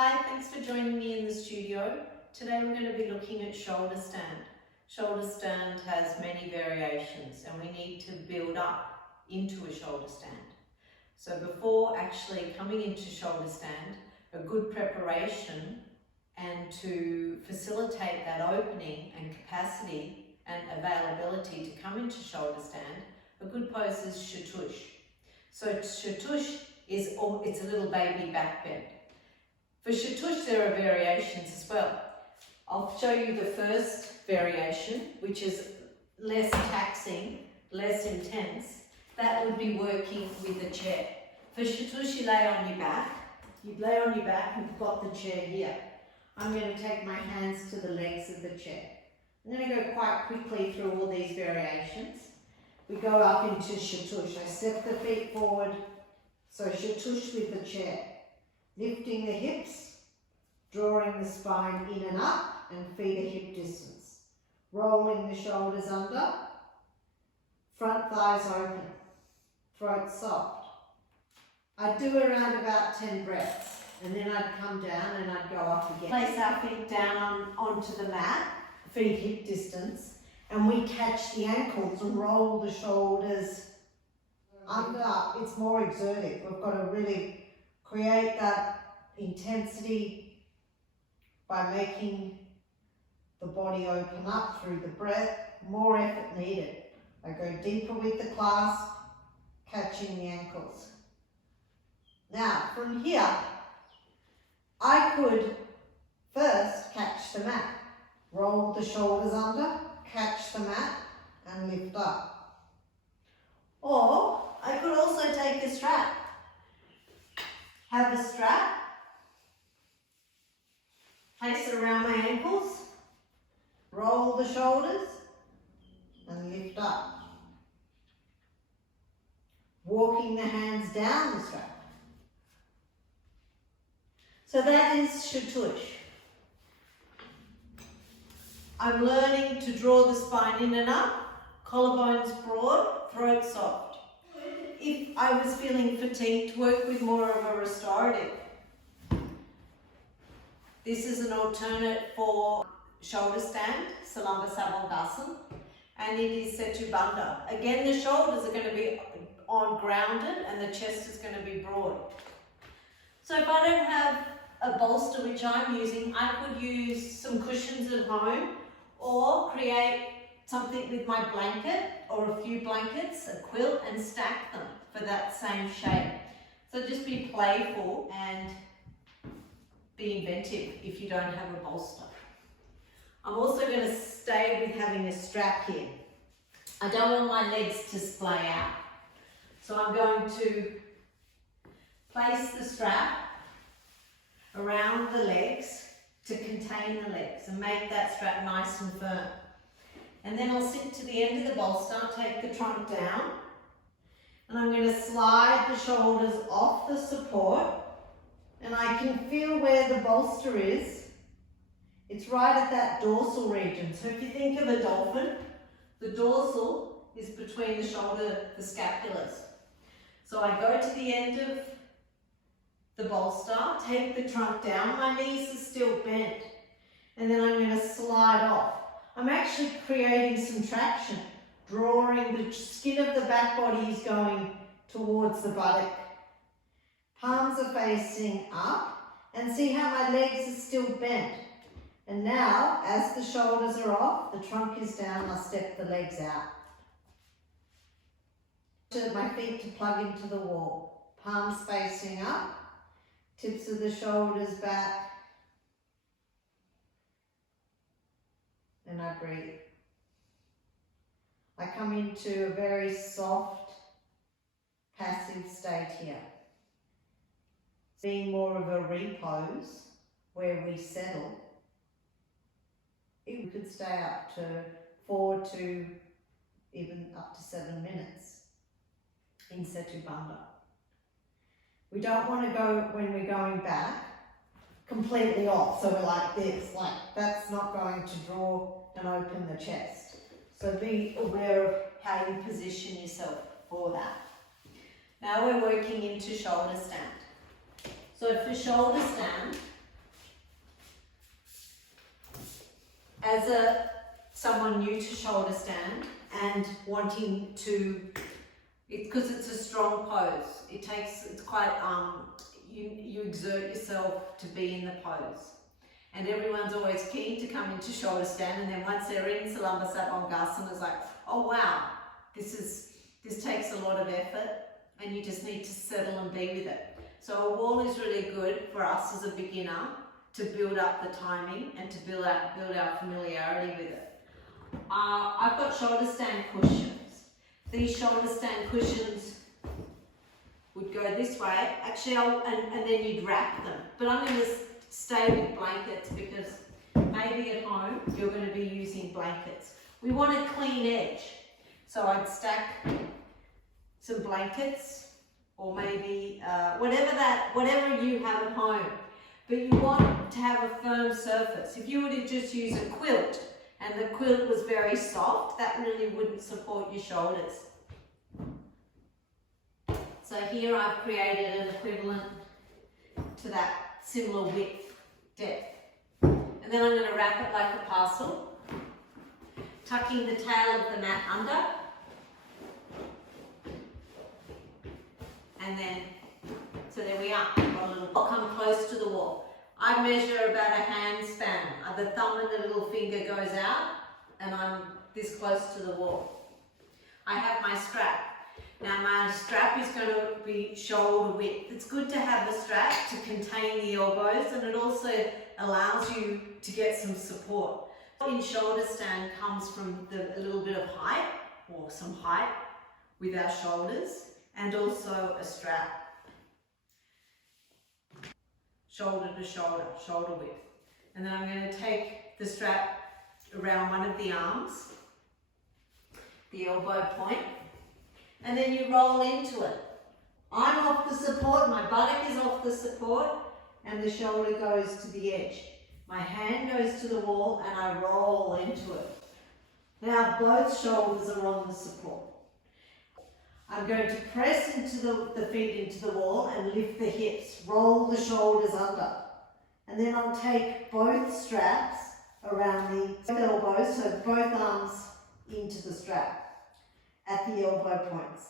Hi, thanks for joining me in the studio. Today we're going to be looking at shoulder stand. Shoulder stand has many variations and we need to build up into a shoulder stand. So before actually coming into shoulder stand, a good preparation and to facilitate that opening and capacity and availability to come into shoulder stand, a good pose is shatush. So shatush is it's a little baby back bend. For shatush there are variations as well. I'll show you the first variation, which is less taxing, less intense. That would be working with the chair. For shatush you lay on your back. You lay on your back and you've got the chair here. I'm going to take my hands to the legs of the chair. I'm going to go quite quickly through all these variations. We go up into shatush. I step the feet forward. So shatush with the chair. Lifting the hips, drawing the spine in and up and feet at hip distance. Rolling the shoulders under, front thighs open, throat soft. I'd do around about 10 breaths and then I'd come down and I'd go up again. Place our feet down onto the mat, feet hip distance, and we catch the ankles and roll the shoulders under. It's more exertive. We've got to really create that intensity by making the body open up through the breath. More effort needed. I go deeper with the clasp, catching the ankles. Now, from here, I could first catch the mat. Roll the shoulders under, catch the mat, and lift up. Or I could also take a strap. Have a strap, place it around my ankles, roll the shoulders and lift up. Walking the hands down the strap. So that is shatush. I'm learning to draw the spine in and up, collarbones broad, throat soft. If I was feeling fatigued, work with more of a restorative. This is an alternate for shoulder stand, salamba sarvangasana, and it is setu bandha. Again, the shoulders are going to be on grounded and the chest is going to be broad. So if I don't have a bolster, which I'm using, I could use some cushions at home or create something with my blanket or a few blankets, a quilt, and stack them for that same shape. So just be playful and be inventive if you don't have a bolster. I'm also going to stay with having a strap here. I don't want my legs to splay out. So I'm going to place the strap around the legs to contain the legs and make that strap nice and firm. And then I'll sit to the end of the bolster, take the trunk down, and I'm going to slide the shoulders off the support, and I can feel where the bolster is. It's right at that dorsal region. So if you think of a dolphin, the dorsal is between the shoulder, the scapulars. So I go to the end of the bolster, take the trunk down, my knees are still bent, and then I'm going to slide off. I'm actually creating some traction, drawing the skin of the back body is going towards the buttock. Palms are facing up, and see how my legs are still bent. And now, as the shoulders are off, the trunk is down, I'll step the legs out. To my feet to plug into the wall. Palms facing up, tips of the shoulders back, and I breathe. I come into a very soft, passive state here. Being more of a repose, where we settle, we could stay up to 4 to even up to 7 minutes in setu bandha. We don't want to go, when we're going back, completely off. So we're like this, like that's not going to draw and open the chest. So be aware of how you position yourself for that. Now we're working into shoulder stand. So for shoulder stand, As someone new to shoulder stand and wanting to, because it's a strong pose, it's quite, you exert yourself to be in the pose. And everyone's always keen to come into shoulder stand, and then once they're in salamba sarvangasana, it's like, oh wow, this takes a lot of effort, and you just need to settle and be with it. So a wall is really good for us as a beginner to build up the timing and to build our familiarity with it. I've got shoulder stand cushions. These shoulder stand cushions would go this way, actually, and then you'd wrap them. But I'm going to stay with blankets because maybe at home you're going to be using blankets. We want a clean edge, so I'd stack some blankets, or maybe whatever you have at home. But you want to have a firm surface. If you were to just use a quilt and the quilt was very soft, that really wouldn't support your shoulders. So here I've created an equivalent to that similar width, depth. And then I'm going to wrap it like a parcel, tucking the tail of the mat under. And then, so there we are, I'll come close to the wall. I measure about a hand span. The thumb and the little finger goes out, and I'm this close to the wall. I have my strap. Now my strap is going to be shoulder width. It's good to have the strap to contain the elbows, and it also allows you to get some support. In shoulder stand comes from a little bit of height, or some height with our shoulders, and also a strap. Shoulder to shoulder, shoulder width. And then I'm going to take the strap around one of the arms, the elbow point, and then you roll into it. I'm off the support, my buttock is off the support, and the shoulder goes to the edge. My hand goes to the wall and I roll into it. Now both shoulders are on the support. I'm going to press into the feet into the wall and lift the hips, roll the shoulders under. And then I'll take both straps around the elbows, so both arms into the strap at the elbow points.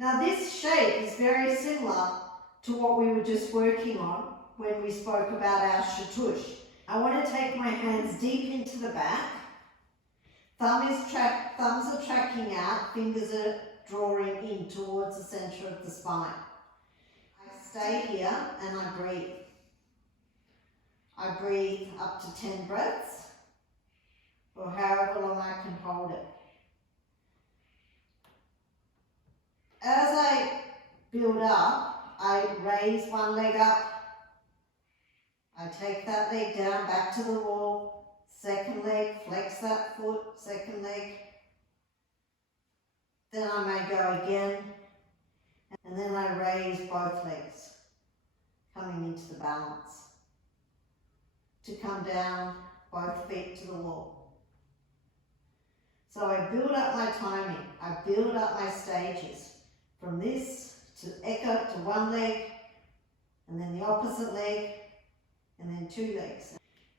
Now this shape is very similar to what we were just working on when we spoke about our shatush. I want to take my hands deep into the back. Thumbs are tracking out, fingers are drawing in towards the center of the spine. I stay here and I breathe. I breathe up to 10 breaths, or however long I can hold it. As I build up, I raise one leg up. I take that leg down, back to the wall. Second leg, flex that foot, second leg. Then I may go again, and then I raise both legs, coming into the balance. To come down, both feet to the wall. So I build up my timing, I build up my stages. From this to echo to one leg, and then the opposite leg, and then two legs.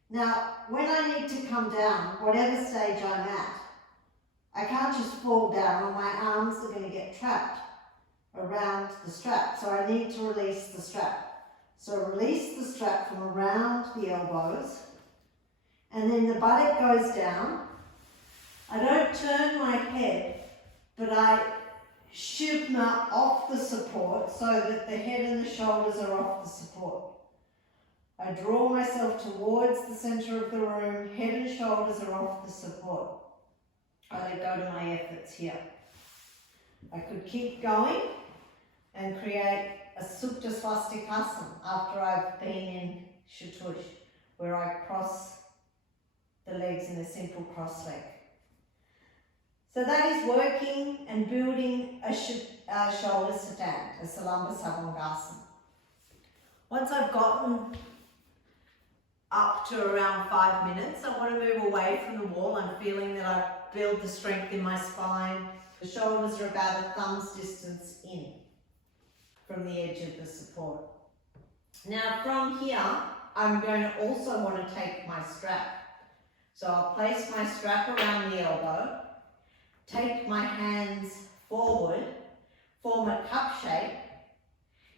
Now, when I need to come down, whatever stage I'm at, I can't just fall down or my arms are going to get trapped around the strap. So I need to release the strap. So release the strap from around the elbows, and then the buttock goes down. I don't turn my head, but I shivna off the support so that the head and the shoulders are off the support. I draw myself towards the center of the room, head and shoulders are off the support. I let go to my efforts here. I could keep going and create a Supta Swastikasana after I've been in Shatush, where I cross the legs in a simple cross leg. So that is working and building a shoulder stand, a salamba sarvangasana. Once I've gotten up to around 5 minutes, I want to move away from the wall. I'm feeling that I've built the strength in my spine. The shoulders are about a thumb's distance in from the edge of the support. Now from here, I'm going to also want to take my strap. So I'll place my strap around the elbow, take my hands forward, form a cup shape,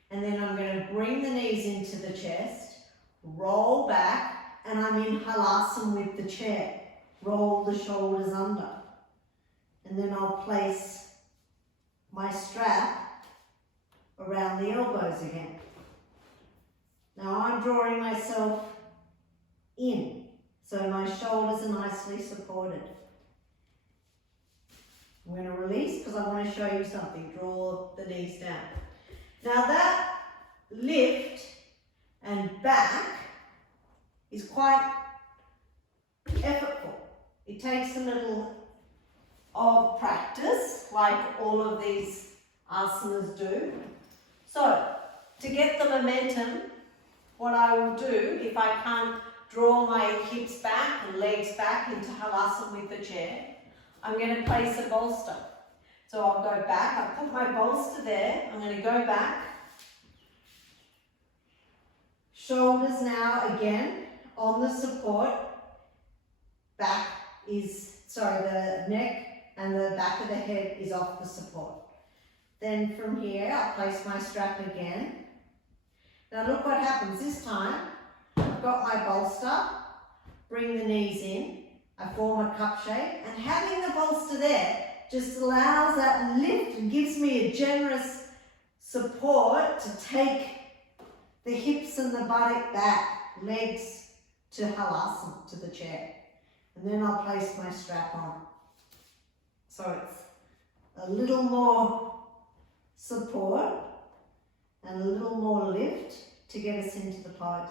and then I'm going to bring the knees into the chest, roll back, and I'm in halasana with the chair. Roll the shoulders under. And then I'll place my strap around the elbows again. Now I'm drawing myself in, so my shoulders are nicely supported. I'm going to release because I want to show you something. Draw the knees down. Now that lift and back is quite effortful. It takes a little of practice, like all of these asanas do. So, to get the momentum, what I will do, if I can't draw my hips back and legs back into halasana with the chair, I'm going to place a bolster. So I'll go back, I'll put my bolster there, I'm going to go back. Shoulders now again on the support. Back is, the neck and the back of the head is off the support. Then from here, I'll place my strap again. Now look what happens this time. I've got my bolster, bring the knees in, I form a cup shape, and having the bolster there just allows that lift and gives me a generous support to take the hips and the buttock back, legs to halasana, to the chair. And then I'll place my strap on. So it's a little more support and a little more lift to get us into the pose.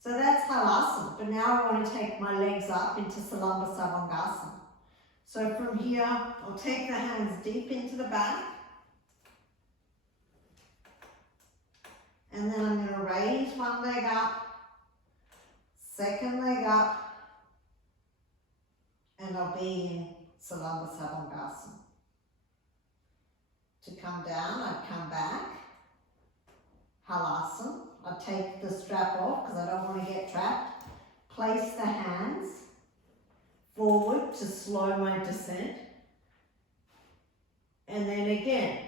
So that's halasana, but now I want to take my legs up into salamba sarvangasana. So from here, I'll take the hands deep into the back, and then I'm going to raise one leg up, second leg up, and I'll be in salamba sarvangasana. To come down, I'd come back, halasana. I'll take the strap off because I don't want to get trapped. Place the hands forward to slow my descent. And then again,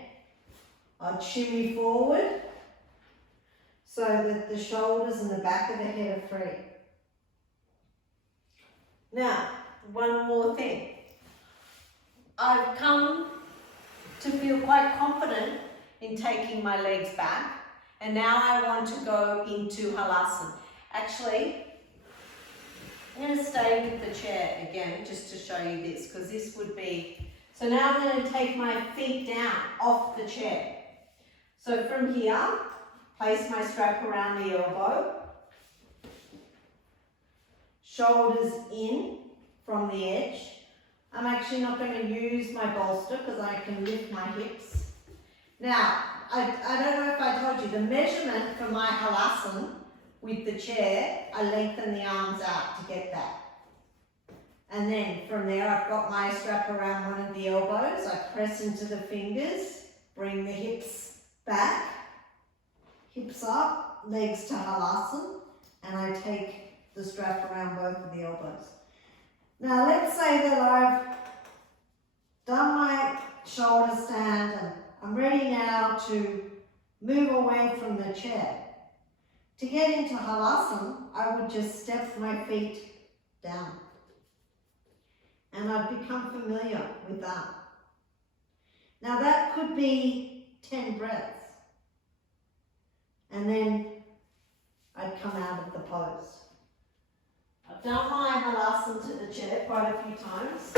I'll shimmy forward so that the shoulders and the back of the head are free. Now, one more thing. I've come to feel quite confident in taking my legs back, and now I want to go into halasana. Actually, I'm going to stay with the chair again just to show you this, because this would be, so now I'm going to take my feet down off the chair. So from here, place my strap around the elbow, shoulders in from the edge. I'm actually not going to use my bolster because I can lift my hips. Now, I don't know if I told you, the measurement for my halasana with the chair, I lengthen the arms out to get that. And then from there, I've got my strap around one of the elbows. I press into the fingers, bring the hips back, hips up, legs to halasana, and I take the strap around both of the elbows. Now let's say that I've done my shoulder stand and I'm ready now to move away from the chair. To get into halasana, I would just step my feet down. And I'd become familiar with that. Now that could be 10 breaths. And then I'd come out of the pose. I've done my halasana to the chair quite a few times.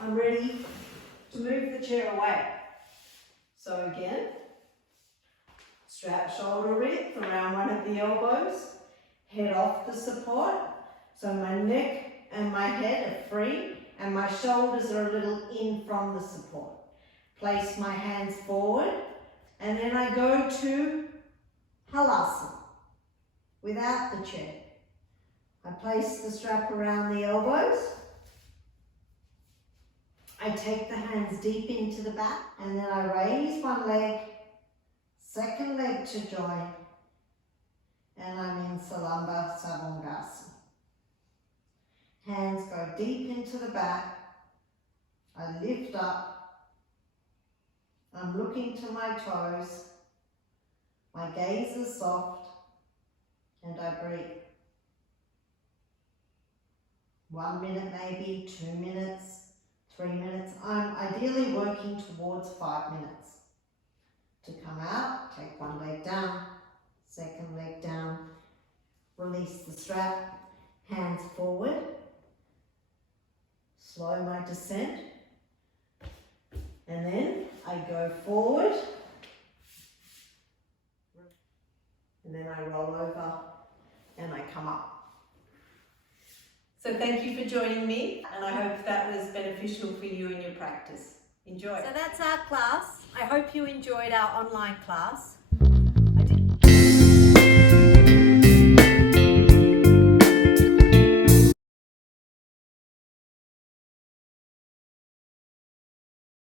I'm ready to move the chair away. So again, strap shoulder width around one of the elbows, head off the support, so my neck and my head are free and my shoulders are a little in from the support. Place my hands forward and then I go to halasana without the chair. I place the strap around the elbows. I take the hands deep into the back and then I raise one leg, second leg to join, and I'm in salamba sarvangasana. Hands go deep into the back. I lift up. I'm looking to my toes. My gaze is soft and I breathe. 1 minute maybe, 2 minutes, 3 minutes. I'm ideally working towards 5 minutes. To come out, take one leg down, second leg down, release the strap, hands forward, slow my descent, and then I go forward, and then I roll over and I come up. So thank you for joining me, and I hope that was beneficial for you in your practice. Enjoy. So that's our class. I hope you enjoyed our online class.